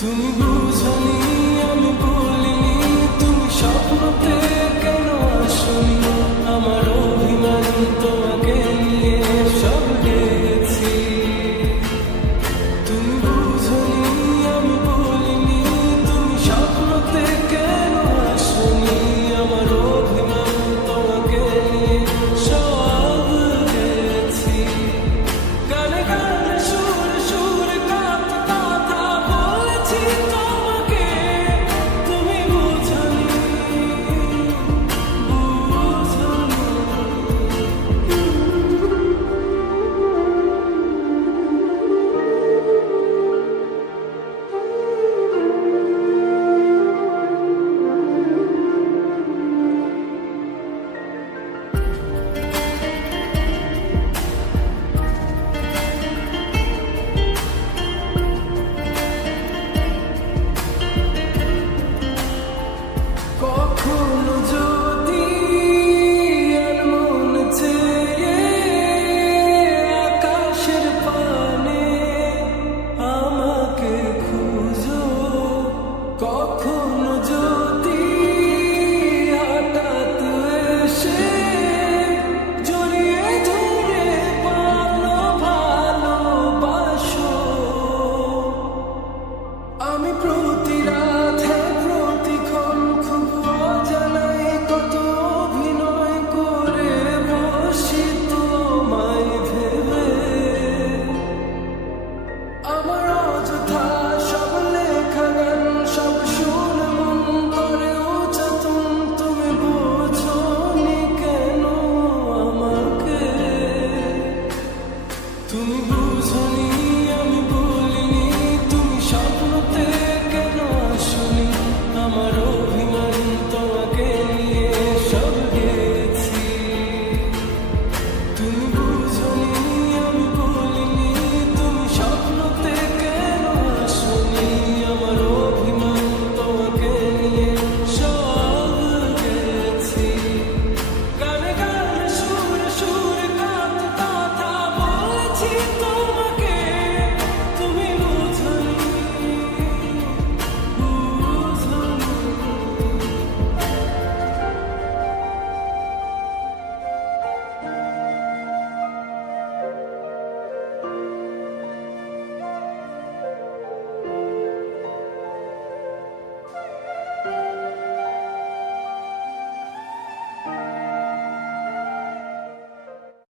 tunggu